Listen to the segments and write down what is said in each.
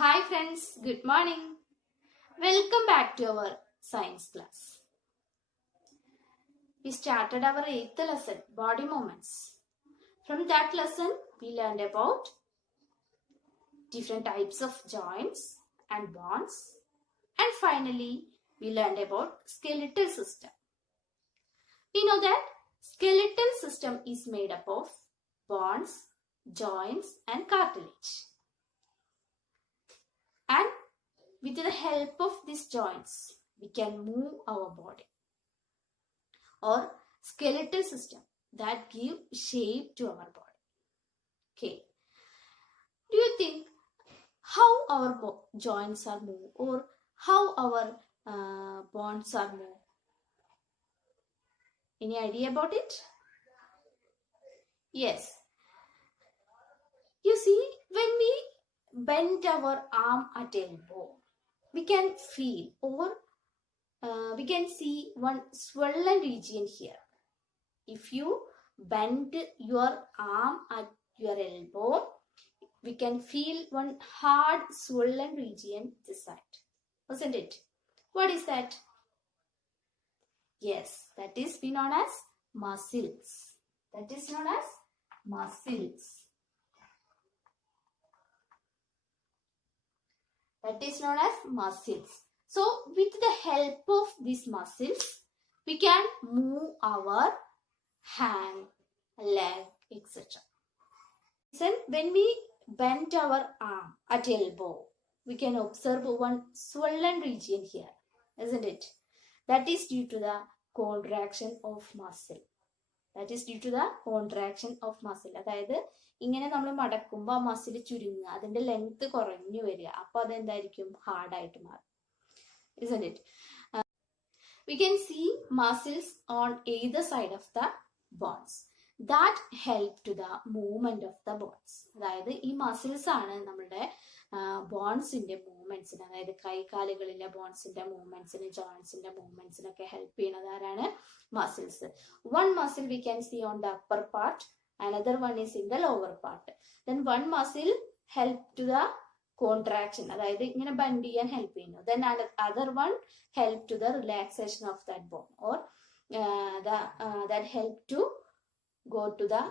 Hi friends, good morning. Welcome back to our science class. We started our 8th lesson, body movements. From that lesson, we learned about different types of joints and bones. And finally, we learned about skeletal system. We know that skeletal system is made up of bones, joints and cartilage. And with the help of these joints, we can move our body. Or skeletal system that give shape to our body. Okay. Do you think how our joints are moved or how our bones are moved? Any idea about it? Yes. You see, when we bend our arm at elbow, we can feel or we can see one swollen region here. If you bend your arm at your elbow, we can feel one hard swollen region this side, wasn't it? What is that? Yes, that is known as muscles. That is known as muscles. That is known as muscles. So, with the help of these muscles, we can move our hand, leg, etc. Then, when we bend our arm at elbow, we can observe one swollen region here, isn't it? That is due to the contraction of muscle. That is due to the contraction of muscle. അതായത് ഇങ്ങനെ നമ്മൾ മടക്കുമ്പോൾ ആ മസിൽ ചുരുങ്ങുക, അതിന്റെ ലെങ്ത് കുറഞ്ഞു വരിക. അപ്പോൾ അതെന്തായിരിക്കും? ഹാർഡായിട്ട് മാറും. Isn't it? We can see muscles on either side of the bones. That help to the movement of the bones. അതായത് ഈ മസിൽസ് ആണ് നമ്മുടെ ബോൺസിന്റെ മൂവ്മെന്റ്സിന്, അതായത് കൈകാലുകളിലെ ബോൺസിന്റെ മൂവ്മെന്റ്സിന്, ജോയിന്റ്സിന്റെ മൂവ്മെന്റ്സിനൊക്കെ ഹെൽപ്പ് ചെയ്യുന്നത് ആരാണ്? Muscles. One muscle we can see on the upper part, another one is in the lower part. Then one muscle help to the contraction, അതായത് ഇങ്ങനെ ബണ്ട് ചെയ്യാൻ ഹെൽപ്പ് ചെയ്യുന്നു. Then other one help to the relaxation of that bone, or that help to go to the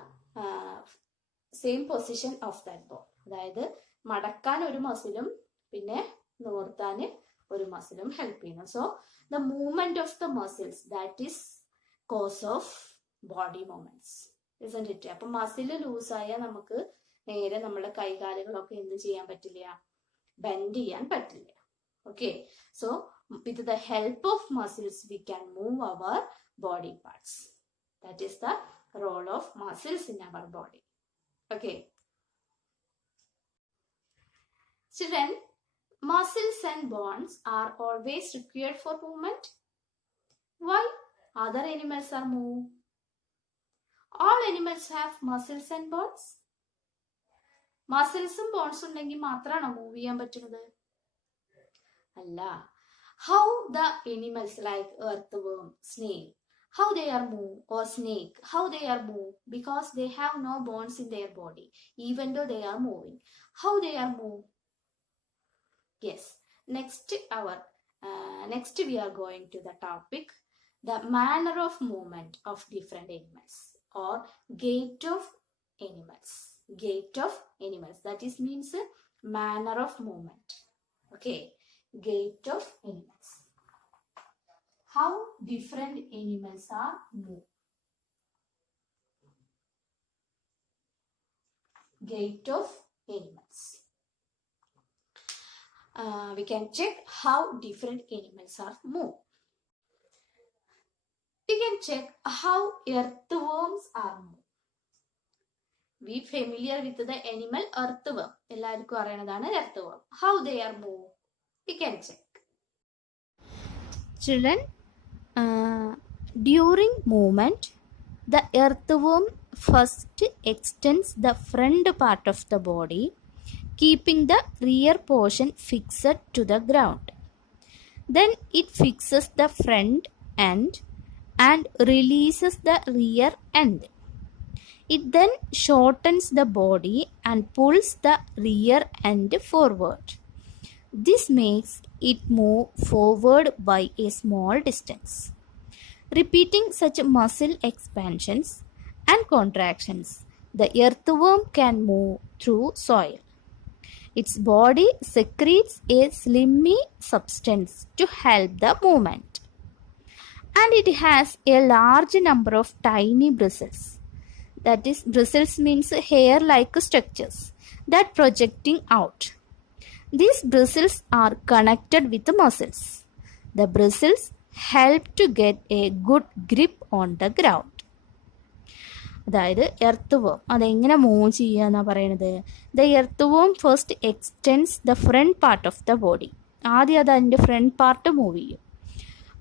same position of that bone. അതായത് മടക്കാൻ ഒരു മസിലും പിന്നെ നിവർത്താൻ ഒരു മസിലും ഹെൽപ്പ് ചെയ്യുന്നു. So the movement of the muscles that is cause of body movements, isn't it? അപ്പൊ മസിൽ ലൂസായാൽ നമുക്ക് നേരെ നമ്മുടെ കൈകാലുകളൊക്കെ എന്ത് ചെയ്യാൻ പറ്റില്ല? ബെൻഡ് ചെയ്യാൻ പറ്റില്ല. Okay, so with the help of muscles we can move our body parts. That is the role of muscles in our body. Okay. Children, muscles and bones are always required for movement. Why other animals are moved? All animals have muscles and bones. മസിൽസും ബോൺസും ഉണ്ടെങ്കിൽ മാത്രമാണോ മൂവ് ചെയ്യാൻ പറ്റുന്നത്? അല്ല. How the animals like earthworm, snail, how they are moved, or snake, how they are moved? Because they have no bones in their body, even though they are moving. How they are moved? Yes. Next we are going to the topic, the manner of movement of different animals, or gait of animals. Gait of animals. That is means manner of movement. Okay. Gait of animals. How different animals are moved. Gait of animals. We can check how different animals are moved. We can check how earthworms are moved. We familiar with the animal earthworm. എല്ലാവർക്കും അറിയണതാണ് earthworm. How they are moved? We can check. Children, during movement, the earthworm first extends the front part of the body, keeping the rear portion fixed to the ground. Then it fixes the front end and releases the rear end. It then shortens the body and pulls the rear end forward. This makes it move forward by a small distance. Repeating such muscle expansions and contractions, the earthworm can move through soil. Its body secretes a slimy substance to help the movement. And it has a large number of tiny bristles. That is, bristles means hair-like structures that projecting out. These bristles are connected with the muscles. The bristles help to get a good grip on the ground. അതായത് earthworm അതെങ്ങനെ move ചെയ്യുക എന്നാണ് പറയണത്. The earthworm first extends the front part of the body. ആദ്യം അത് അതിൻ്റെ front part move ചെയ്യും.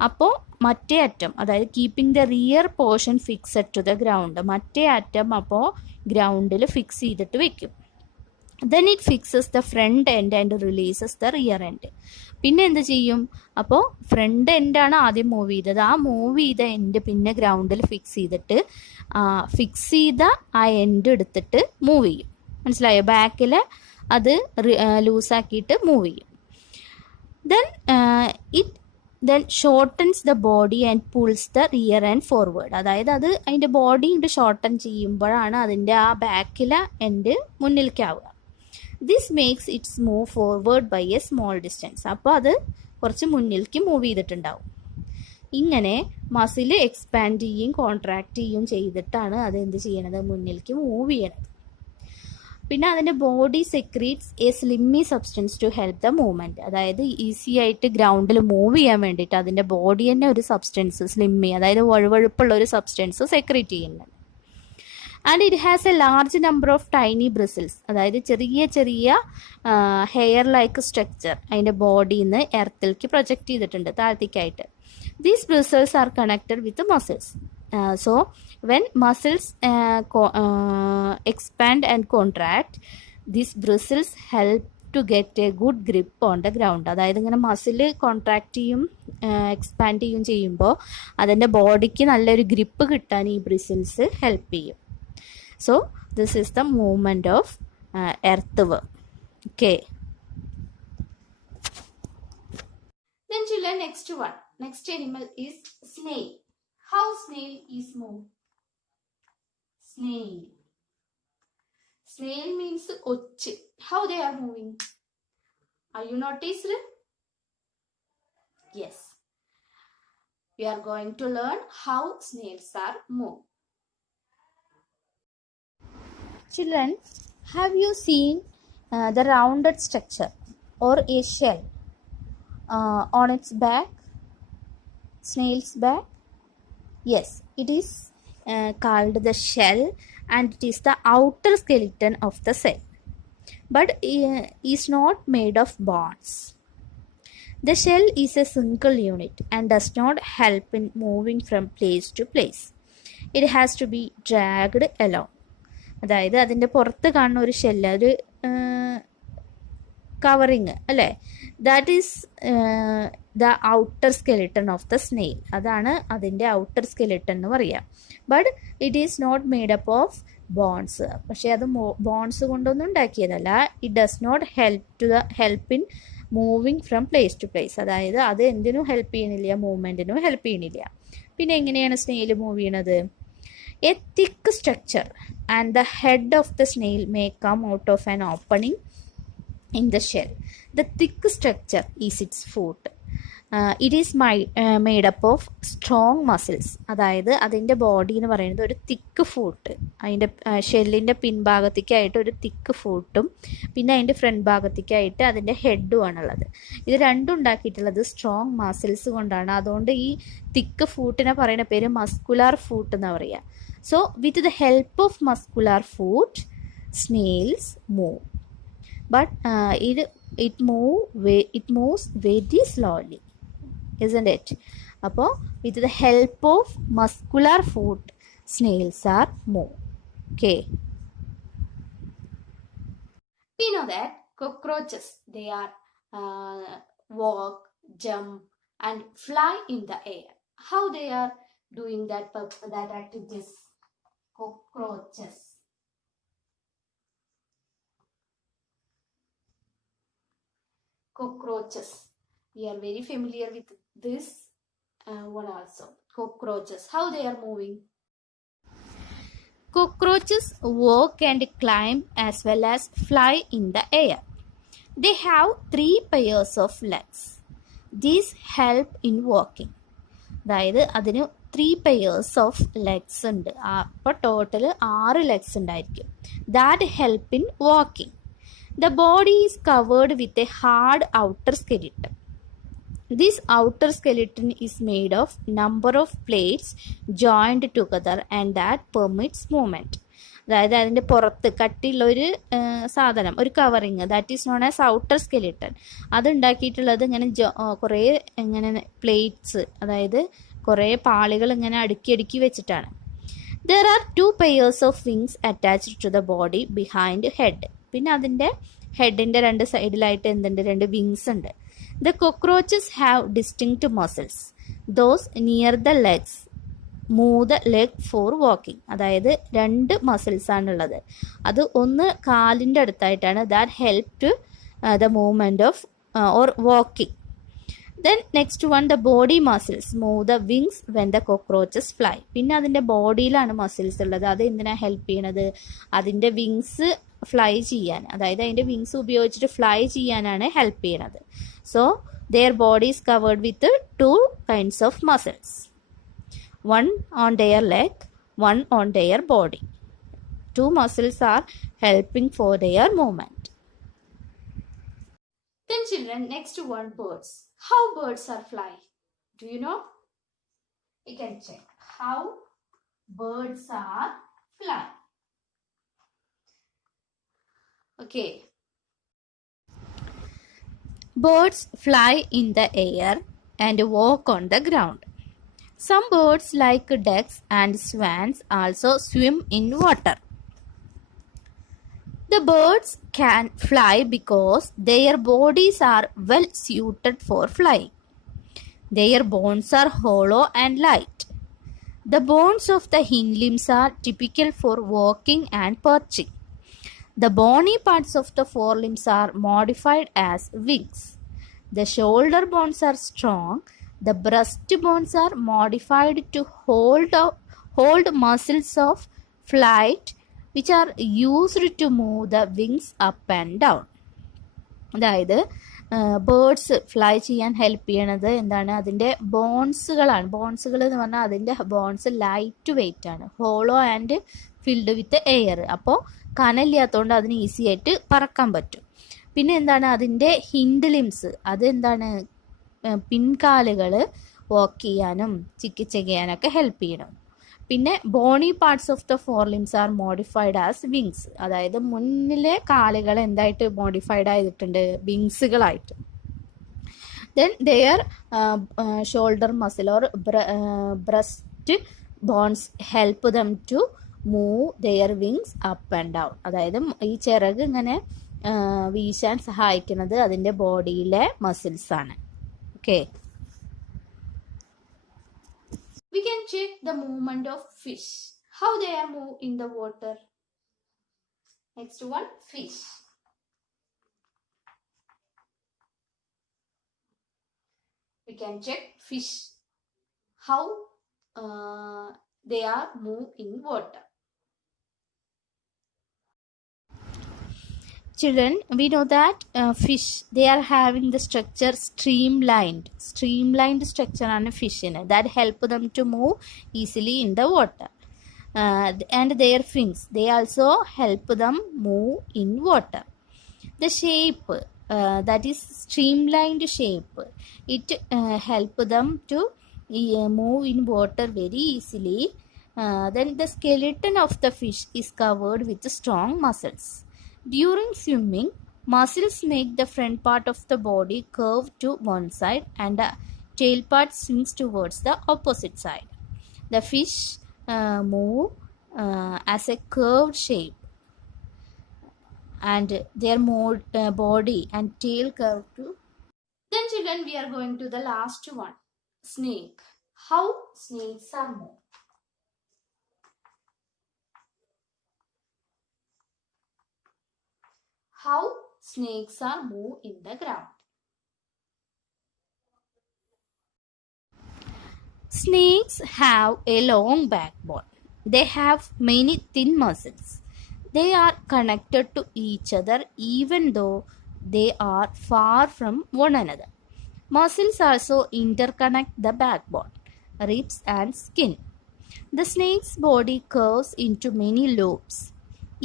അപ്പോൾ മറ്റേ അറ്റം, അതായത് keeping the rear portion fixed to the ground, മറ്റേ അറ്റം അപ്പോൾ ഗ്രൗണ്ടിൽ ഫിക്സ് ചെയ്തിട്ട് വെക്കും. Then it fixes the front end and releases the rear end. പിന്നെ എന്ത് ചെയ്യും, അപ്പോൾ ഫ്രണ്ട് എൻഡാണ് ആദ്യം മൂവ് ചെയ്തത്, ആ മൂവ് ചെയ്ത എൻഡ് പിന്നെ ഗ്രൗണ്ടിൽ ഫിക്സ് ചെയ്തിട്ട് ഫിക്സ് ചെയ്ത ആ എൻഡ് എടുത്തിട്ട് മൂവ് ചെയ്യും. മനസ്സിലായോ? ബാക്കിൽ അത് ലൂസാക്കിയിട്ട് മൂവ് ചെയ്യും. Then shortens the body and pulls the rear and forward. അതായത് അത് അതിൻ്റെ ബോഡി ഇങ്ങോട്ട് ഷോർട്ടൻ ചെയ്യുമ്പോഴാണ് അതിൻ്റെ ആ ബാക്കിലെ എൻഡ് മുന്നിലേക്കാവുക. This makes its move forward by a small distance. അപ്പോൾ അത് കുറച്ച് മുന്നിലേക്ക് മൂവ് ചെയ്തിട്ടുണ്ടാവും. ഇങ്ങനെ മസിൽ എക്സ്പാൻഡ് ചെയ്യും കോൺട്രാക്ട് ചെയ്യും ചെയ്തിട്ടാണ് അത് എന്ത് ചെയ്യണത്, മുന്നിലേക്ക് മൂവ് ചെയ്യണത്. പിന്നെ അതിൻ്റെ body secretes a slimy substance to help the movement. അതായത് ഈസി ആയിട്ട് ഗ്രൗണ്ടിൽ മൂവ് ചെയ്യാൻ വേണ്ടിയിട്ട് അതിൻ്റെ ബോഡി തന്നെ ഒരു സബ്സ്റ്റൻസ് സ്ലിമ്മി, അതായത് വഴുവഴുപ്പുള്ള ഒരു സബ്സ്റ്റൻസ് സെക്രീറ്റ് ചെയ്യുന്നുണ്ട്. And it has A large number of tiny bristles. അതായത് ചെറിയ ചെറിയ ഹെയർ ലൈക്ക് സ്ട്രക്ചർ അതിൻ്റെ ബോഡിയിൽ നിന്ന് എർത്തിലേക്ക് പ്രൊജക്റ്റ് ചെയ്തിട്ടുണ്ട് താഴത്തേക്കായിട്ട്. These bristles are connected with the muscles. So when muscles expand and contract, these bristles help to get a good grip on the ground. അതായത് ഇങ്ങനെ മസിൽ കോൺട്രാക്ട് ചെയ്യും എക്സ്പാൻഡ് ചെയ്യും ചെയ്യുമ്പോൾ അതിൻ്റെ ബോഡിക്ക് നല്ലൊരു ഗ്രിപ്പ് കിട്ടാൻ ഈ ബ്രിസിൽസ് ഹെൽപ്പ് ചെയ്യും. So this is the movement of earth. Okay. Then children, next one. Next animal is snail. How snail is move? Snail. Snail means ochchu. How they are moving? Are you noticed? Yes. We are going to learn how snails are move. Children, have you seen the rounded structure or a shell on its back? Snail's back? Yes, it is called the shell, and it is the outer skeleton of the cell, but is not made of bones. The shell is a single unit and does not help in moving from place to place. It has to be dragged along. അതായത് അതിൻ്റെ പുറത്ത് കാണുന്ന ഒരു ഷെല്ല്, ഒരു covering അല്ലേ, that is the outer skeleton of the snail. അതാണ് അതിൻ്റെ outer skeleton എന്ന് പറയുക. But it is not made up of bones. പക്ഷേ അത് ബോൺസ് കൊണ്ടൊന്നും ഉണ്ടാക്കിയതല്ല. It does not help in moving from place to place. അതായത് അത് എന്തിനും ഹെൽപ്പ് ചെയ്യണില്ല, മൂവ്മെൻറ്റിനും ഹെൽപ്പ് ചെയ്യണില്ല. പിന്നെ എങ്ങനെയാണ് സ്നെയിൽ മൂവ് ചെയ്യണത്? A thick structure and the head of the snail may come out of an opening in the shell. The thick structure is its foot. It is made up of strong muscles. അതായത് അതിൻ്റെ ബോഡി എന്ന് പറയുന്നത് ഒരു തിക്ക് ഫൂട്ട്, അതിൻ്റെ ഷെല്ലിൻ്റെ പിൻഭാഗത്തേക്കായിട്ട് ഒരു തിക്ക് ഫൂട്ടും പിന്നെ അതിൻ്റെ ഫ്രണ്ട് ഭാഗത്തേക്കായിട്ട് അതിൻ്റെ ഹെഡും ആണുള്ളത്. ഇത് രണ്ടും ഉണ്ടാക്കിയിട്ടുള്ളത് സ്ട്രോങ് മസിൽസ് കൊണ്ടാണ്. അതുകൊണ്ട് ഈ തിക്ക് ഫൂട്ടിനെ പറയുന്ന പേര് മസ്കുലാർ ഫൂട്ട് എന്ന് പറയുക. So with the help of muscular foot snails move. But it moves very slowly, isn't it? അപ്പോൾ with the help of muscular foot snails are move. Okay. We know that cockroaches, they are walk, jump and fly in the air. How they are doing that activities? Cockroaches. cockroaches. We are very familiar with this one also. Cockroaches. How they are moving? Cockroaches walk and climb as well as fly in the air. They have 3 pairs of legs. These help in walking. അതായത് അതിന് 3 pairs of legs ഉണ്ട്. അപ്പോൾ ടോട്ടൽ 6 ലെഗ്സ് ഉണ്ടായിരിക്കും. That help in walking. The body is covered with a hard outer skeleton. This outer skeleton is made of number of plates joined together and that permits movement. അതായത് അതിൻ്റെ പുറത്ത് കട്ടിയുള്ള ഒരു സാധനം, ഒരു covering, that is known as outer skeleton. അത് ഉണ്ടാക്കിയിട്ടുള്ളത് ഇങ്ങനെ കുറേ ഇങ്ങനെ പ്ലേറ്റ്സ്, അതായത് കുറേ പാളികൾ ഇങ്ങനെ അടുക്കി അടുക്കി വെച്ചിട്ടാണ്. There are 2 pairs of wings attached to the body behind head. പിന്നെ അതിൻ്റെ ഹെഡിൻ്റെ 2 സൈഡിലായിട്ട് എന്തുണ്ട്? 2 വിങ്സ് ഉണ്ട്. The cockroaches have distinct muscles. Those near the legs move the leg for walking. അതായത് 2 മസിൽസ് ആണുള്ളത്. അത് ഒന്ന് കാലിൻ്റെ അടുത്തായിട്ടാണ്. That help to the movement of or walking. Then next one, the body muscles move the wings when the cockroaches fly. പിന്നെ അതിൻ്റെ ബോഡിയിലാണ് മസിൽസ് ഉള്ളത്. അത് എന്തിനാണ് ഹെൽപ്പ് ചെയ്യണത്? അതിൻ്റെ വിങ്സ് ഫ്ലൈ ചെയ്യാൻ, അതായത് അതിൻ്റെ വിങ്സ് ഉപയോഗിച്ചിട്ട് ഫ്ലൈ ചെയ്യാനാണ് ഹെൽപ്പ് ചെയ്യണത്. So their body is covered with 2 kinds of muscles. One on their leg, one on their body. 2 muscles are helping for their movement. Then children, next one, birds. How birds are fly? Do you know? We can check how birds are fly. Okay. Birds fly in the air and walk on the ground. Some birds like ducks and swans also swim in water. The birds can fly because their bodies are well suited for flying. Their bones are hollow and light. The bones of the hind limbs are typical for walking and perching. The bony parts of the forelimbs are modified as wings. The shoulder bones are strong. The breast bones are modified to hold muscles of flight, which are used to move the wings up and down. അതായത് birds fly ചെയ്യാൻ ഹെൽപ്പ് ചെയ്യണത് എന്താണ്? അതിൻ്റെ ബോൺസുകളാണ്. ബോൺസുകൾ എന്ന് പറഞ്ഞാൽ അതിൻ്റെ ബോൺസ് ലൈറ്റ് വെയിറ്റ് ആണ്, hollow and filled with air. അപ്പോൾ കനലില്ലാത്തതുകൊണ്ട് അതിന് ഈസി ആയിട്ട് പറക്കാൻ പറ്റും. പിന്നെ എന്താണ്? അതിൻ്റെ ഹിൻഡ് ലിംസ്, അതെന്താണ്? പിൻകാലുകൾ വാക്ക് ചെയ്യാനും ചിക്കിച്ചെയ്യാനൊക്കെ ഹെൽപ്പ് ചെയ്യണം. പിന്നെ bony parts of the four limbs are modified as wings. അതായത് മുന്നിലെ കാലുകൾ എന്തായിട്ട് മോഡിഫൈഡ് ആയിട്ടുണ്ട്? വിങ്സുകളായിട്ട്. Then their shoulder muscle or breast bones help them to move their wings up and down. അതായത് ഈ ചിറക് ഇങ്ങനെ വീശാൻ സഹായിക്കുന്നത് അതിൻ്റെ ബോഡിയിലെ മസിൽസ് ആണ്. Okay. We can check the movement of fish. How they are move in the water. Next one, fish. We can check fish. How they are move in water. Children, we know that fish, they are having the structure streamlined structure on a fish in it that help them to move easily in the water. And their fins, they also help them move in water. The shape, that is streamlined shape, it help them to move in water very easily. Then the skeleton of the fish is covered with strong muscles. During swimming, muscles make the front part of the body curve to one side and the tail part swings towards the opposite side. The fish move as a curved shape and their body and tail curve too. Then children, we are going to the last one, snake. How snakes are moved. How snakes are moved in the ground. Snakes have a long backbone. They have many thin muscles. They are connected to each other even though they are far from one another. Muscles also interconnect the backbone, ribs, and skin. The snake's body curves into many loops.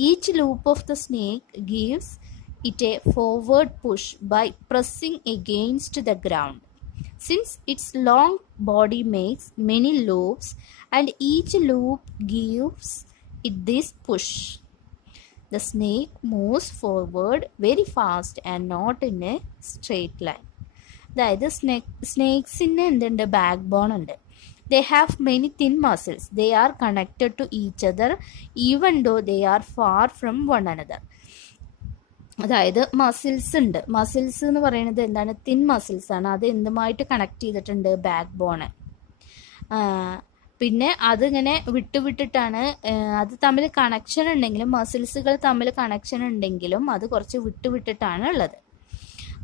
Each loop of the snake gives it a forward push by pressing against the ground. Since its long body makes many loops and each loop gives it this push, the snake moves forward very fast and not in a straight line. അതായത് സ്നേക്സിന് എന്തുണ്ട് backbone ഉണ്ട്. They have many thin muscles. They are connected to each other even though they are far from one another. അതായത് muscles ഉണ്ട്. Muscles എന്ന് പറയുന്നത് എന്താണ്? Thin muscles ആണ്. അത് എന്തുമായിട്ട് കണക്ട് ചെയ്തിട്ടുണ്ട്? Backbone. പിന്നെ അതിങ്ങനെ വിട്ടുവിട്ടിട്ടാണ്, അത് തമ്മിൽ കണക്ഷൻ ഉണ്ടെങ്കിലും, മസിൽസുകൾ തമ്മിൽ കണക്ഷൻ ഉണ്ടെങ്കിലും അത് കുറച്ച് വിട്ടുവിട്ടിട്ടാണ് ഉള്ളത്.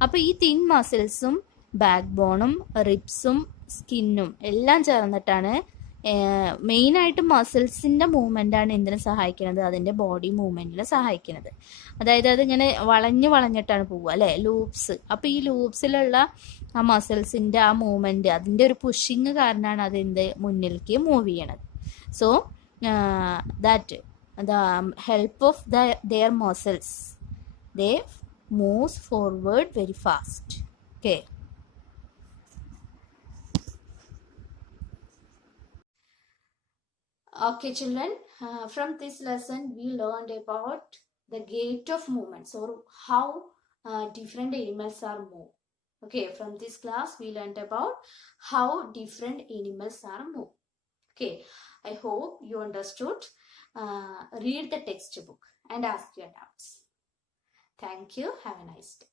അപ്പോൾ ഈ തിൻ മസിൽസും ബാക്ക് ബോണും റിബ്സും സ്കിന്നും എല്ലാം ചേർന്നിട്ടാണ്, മെയിനായിട്ട് മസിൽസിൻ്റെ മൂവ്മെൻ്റാണ് എന്തിനെ സഹായിക്കുന്നത്? അതിൻ്റെ ബോഡി മൂവ്മെൻറ്റിനെ സഹായിക്കുന്നത്. അതായത് അതിങ്ങനെ വളഞ്ഞിട്ടാണ് പോവുക അല്ലേ, ലൂപ്സ്. അപ്പോൾ ഈ ലൂപ്സിലുള്ള ആ മസിൽസിൻ്റെ ആ മൂവ്മെൻറ്റ്, അതിൻ്റെ ഒരു പുഷിങ് കാരണമാണ് അതെന്ത് മുന്നിലേക്ക് മൂവ് ചെയ്യണത്. So that the help of their muscles, they moves forward very fast. Okay. Okay, children, from this lesson we learned about the gait of movements, or how different animals are moved. Okay, from this class we learned about how different animals are moved. Okay, I hope you understood. Read the textbook and ask your doubts. Thank you. Have a nice day.